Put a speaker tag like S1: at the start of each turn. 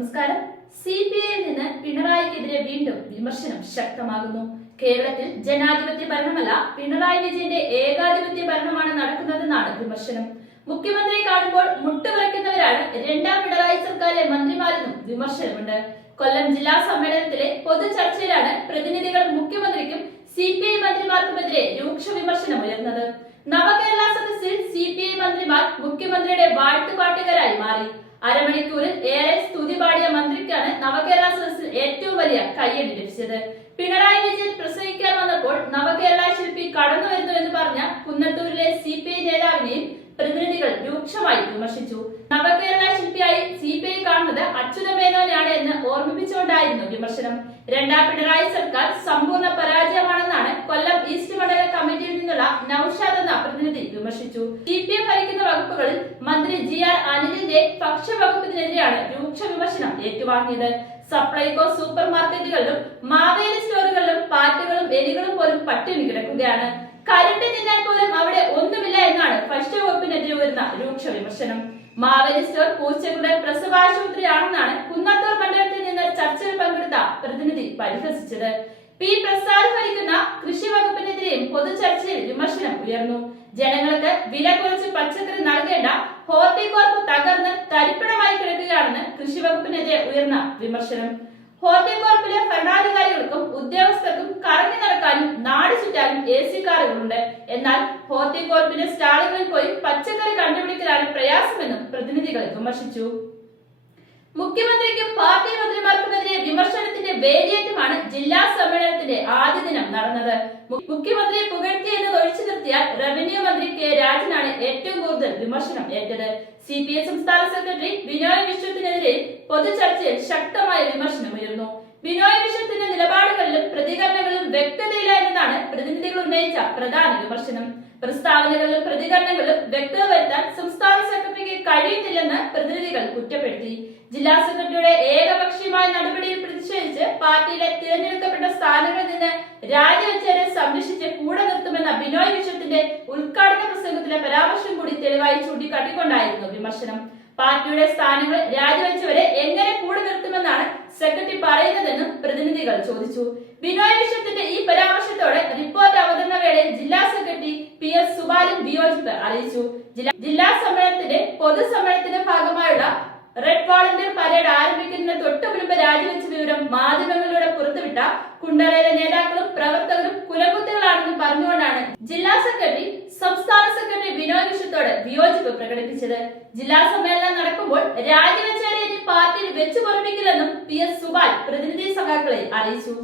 S1: നമസ്കാരം. C P ഐയിൽ നിന്ന് പിണറായിക്കെതിരെ വീണ്ടും വിമർശനം ശക്തമാകുന്നു. കേരളത്തിൽ ജനാധിപത്യ ഭരണമല്ല പിണറായി വിജയന്റെ ഏകാധിപത്യ ഭരണമാണ് നടക്കുന്നതെന്നാണ് വിമർശനം. മുഖ്യമന്ത്രിയെ കാണുമ്പോൾ മുട്ടുപറയ്ക്കുന്നവരാണ് രണ്ടാം പിണറായി സർക്കാരിലെ മന്ത്രിമാരെന്നും വിമർശനമുണ്ട്. കൊല്ലം ജില്ലാ സമ്മേളനത്തിലെ പൊതുചർച്ചയിലാണ് പ്രതിനിധികൾ മുഖ്യമന്ത്രിക്കും സി പി ഐ മന്ത്രിമാർക്കുമെതിരെ രൂക്ഷ വിമർശനം ഉയർന്നത്. നവകേരള സദസ്സിൽ സി പി ഐ മന്ത്രിമാർ മുഖ്യമന്ത്രിയുടെ വാഴ്ത്തുപാട്ടുകാരായി മാറി. അരമണിക്കൂറിൽ ഏറെ സ്തുതി പാടിയ മന്ത്രിക്കാണ് നവകേരള സദസ്സിൽ ഏറ്റവും വലിയ കയ്യടി ലഭിച്ചത്. പിണറായി വിജയൻ പ്രസംഗിക്കാൻ വന്നപ്പോൾ നവകേരള ശില്പി കടന്നു വരുന്നു എന്ന് പറഞ്ഞ കുന്നത്തൂരിലെ സി പി ഐ നേതാവിനെയും പ്രതിനിധികൾ രൂക്ഷമായി വിമർശിച്ചു. നവകേരള ശില്പിയായി സി പി ഐ കാണുന്നത് അച്യുതമേനോനെയാണ് എന്ന് ഓർമ്മിപ്പിച്ചുകൊണ്ടായിരുന്നു വിമർശനം. രണ്ടാം പിണറായി സർക്കാർ കമ്മിറ്റിയിൽ നൌഷാദ് എന്ന പ്രതിനിധി വിമർശിച്ചു. സി പി എം ഭരിക്കുന്ന വകുപ്പുകളിൽ മന്ത്രി ജി ആർ അനിലിന്റെ ഭക്ഷ്യവകുപ്പിനെതിരെയാണ് രൂക്ഷ വിമർശനം ഏറ്റുവാങ്ങിയത്. സപ്ലൈകോ സൂപ്പർ മാർക്കറ്റുകളിലും മാവേലി സ്റ്റോറുകളിലും പാറ്റുകളും എലികളും പോലും പട്ടിണി കിടക്കുകയാണ്. കരണ്ട് തിന്നാൻ പോലും അവിടെ ഒന്നുമില്ല എന്നാണ് ഭക്ഷ്യവകുപ്പിനെതിരെ വരുന്ന രൂക്ഷ വിമർശനം. മാവേലി സ്റ്റോർ പൂച്ചകളുടെ പ്രസവാശുപത്രിയാണെന്നാണ് കുന്നത്തൂർ മണ്ഡലത്തിൽ നിന്ന് ചർച്ചയിൽ പങ്കെടുത്ത പ്രതിനിധി പരിഹസിച്ചത്. പി പ്രസാദ് ഭരിക്കുന്ന കൃഷി വകുപ്പിനെതിരെയും പൊതുചർച്ചയിൽ വിമർശനം ഉയർന്നു. ജനങ്ങൾക്ക് വില കുറച്ച് പച്ചക്കറി നൽകേണ്ട ഹോർട്ടികോർപ്പ് തകർന്ന് തരിപ്പണമായി കിടക്കുകയാണെന്ന് കൃഷി വകുപ്പിനെതിരെ ഉയർന്ന വിമർശനം. ഹോർട്ടികോർപ്പിലെ ഭരണാധികാരികൾക്കും ഉദ്യോഗസ്ഥർക്കും കറങ്ങി നടക്കാനും നാട് ചുറ്റാനും എ സി കാറുകളുണ്ട്. എന്നാൽ ഹോർട്ടികോർപ്പിന്റെ സ്റ്റാളുകളിൽ പോയി പച്ചക്കറി കണ്ടുപിടിക്കലാണ് പ്രയാസമെന്നും പ്രതിനിധികൾ വിമർശിച്ചു. മുഖ്യമന്ത്രിക്കും പാർട്ടി മന്ത്രിമാർക്കുമെതിരെ വിമർശനത്തിന്റെ വേലിയേറ്റമാണ് ജില്ലാ സമ്മേളനത്തിന്റെ ആദ്യ ദിനം നടന്നത്. മുഖ്യമന്ത്രിയെ പുകഴ്ത്തി എന്ന് ഒഴിച്ചു നിർത്തിയാൽ റവന്യൂ മന്ത്രി കെ. രാജനാണ് ഏറ്റവും കൂടുതൽ വിമർശനം ഏറ്റത്. സി. പി. ഐ സംസ്ഥാന സെക്രട്ടറി ബിനോയ് വിശ്വത്തിനെതിരെ പൊതുചർച്ചയിൽ ശക്തമായ വിമർശനമുയർന്നു ബിനോയ് വിശ്വത്തിന്റെ നിലപാടുകളിലും പ്രതികരണങ്ങളിലും വ്യക്തതയില്ല എന്നതാണ് പ്രതിനിധികൾ ഉന്നയിച്ച പ്രധാന വിമർശനം. പ്രസ്താവനകളിലും പ്രതികരണങ്ങളിലും വ്യക്തത വരുത്താൻ സംസ്ഥാന സെക്രട്ടറിക്ക് കഴിയുന്നില്ലെന്ന് പ്രതിനിധികൾ കുറ്റപ്പെടുത്തി. ജില്ലാ സെക്രട്ടറിയുടെ ഏകപക്ഷീയമായ നടപടിയിൽ പാർട്ടിയിലെ തിരഞ്ഞെടുക്കപ്പെട്ട സ്ഥാനങ്ങളിൽ നിന്ന് രാജിവെച്ചവരെ സംരക്ഷിച്ച് കൂടെ നിർത്തുമെന്ന ബിനോയ് വിശ്വത്തിന്റെ ഉദ്ഘാടന പ്രസംഗത്തിലെ പരാമർശം കൂടി തെളിവായി ചൂണ്ടിക്കാട്ടിക്കൊണ്ടായിരുന്നു വിമർശനം. പാർട്ടിയുടെ സ്ഥാനങ്ങൾ രാജിവെച്ചവരെ എങ്ങനെ കൂടെ നിർത്തുമെന്നാണ് സെക്രട്ടറി പറയുന്നതെന്നും പ്രതിനിധികൾ ചോദിച്ചു. ബിനോയ് വിശ്വത്തിന്റെ ഈ പരാമർശത്തോടെ റിപ്പോർട്ട് അവതരണ വേളയിൽ ജില്ലാ സെക്രട്ടറി പി എസ് സുബാലൻ വിയോജിപ്പ് അറിയിച്ചു. ജില്ലാ സമ്മേളനത്തിന്റെ പൊതുസമ്മേളനത്തിന്റെ ഭാഗമായുള്ള റെഡ് വാളണ്ടിയർ പരേഡ് ആരംഭിക്കുന്നതിന് തൊട്ടു മുൻപ് രാജിവെച്ച വിവരം മാധ്യമങ്ങളിലൂടെ പുറത്തുവിട്ട കുണ്ടറയിലെ നേതാക്കളും പ്രവർത്തകരും കുലകുത്തികളാണെന്ന് പറഞ്ഞുകൊണ്ടാണ് ജില്ലാ സെക്രട്ടറി സംസ്ഥാന സെക്രട്ടറി വിനോദ് വിശ്വത്തോട് വിയോജിപ്പ് പ്രകടിപ്പിച്ചത്. ജില്ലാ സമ്മേളനം നടക്കുമ്പോൾ രാജിവെച്ചവരെ ഇനി പാർട്ടിയിൽ വെച്ചു പൊറപ്പിക്കില്ലെന്നും പി എസ് സുബാൽ പ്രതിനിധി സഭാക്കളെ അറിയിച്ചു.